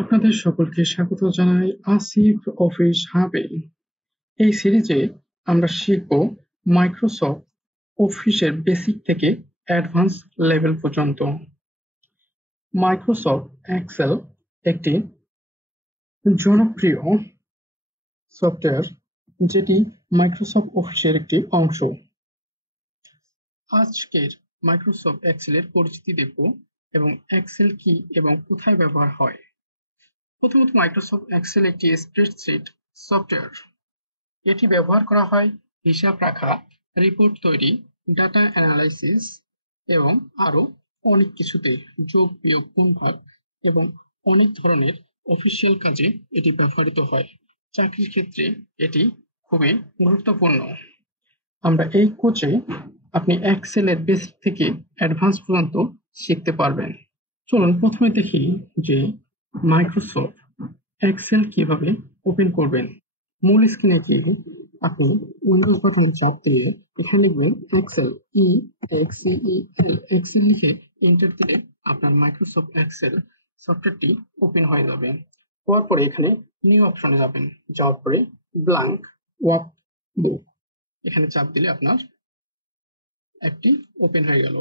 আপনাদের সকলকে স্বাগত জানাই আসিফ অফিস হাবে। এই সিরিজে আমরা শিখব মাইক্রোসফট অফিসের বেসিক থেকে অ্যাডভান্স লেভেল পর্যন্ত। মাইক্রোসফট এক্সেল একটি জনপ্রিয় সফটওয়্যার যেটি মাইক্রোসফট অফিসের একটি অংশ। আজকের মাইক্রোসফট এক্সেলের পরিচিতি দেখব এবং এক্সেল কি এবং কোথায় ব্যবহার হয়। প্রথমত মাইক্রোসফট এক্সেল একটি স্প্রেডশিট সফটওয়্যার। এটি ব্যবহার করা হয় হিসাব রাখা, রিপোর্ট তৈরি, ডাটা অ্যানালাইসিস এবং আরও অনেক কিছুতে, যোগ বিয়োগ গুণভাগ এবং অনেক ধরনের অফিসিয়াল কাজে এটি ব্যবহৃত হয়। চাকরির ক্ষেত্রে এটি খুবই গুরুত্বপূর্ণ। আমরা এই কোর্সে আপনি এক্সেলের বেসিক থেকে অ্যাডভান্স পর্যন্ত শিখতে পারবেন। চলুন প্রথমে দেখি যে মাইক্রোসফট এক্সেল কিভাবে ওপেন করবেন। মূল স্ক্রিনে গিয়ে আপনি উইন্ডোজ বাটনে চাপ দিয়ে এখানে লিখবেন এক্সেল, এক্সেল লিখে এন্টার দিলে আপনার মাইক্রোসফট এক্সেল সফটওয়্যারটি ওপেন হয়ে যাবে। হওয়ার পরে এখানে নিউ অপশনে যাবেন, যাওয়ার পরে ব্ল্যাঙ্ক ওয়ার্কবুক এখানে চাপ দিলে আপনার অ্যাপটি ওপেন হয়ে গেল।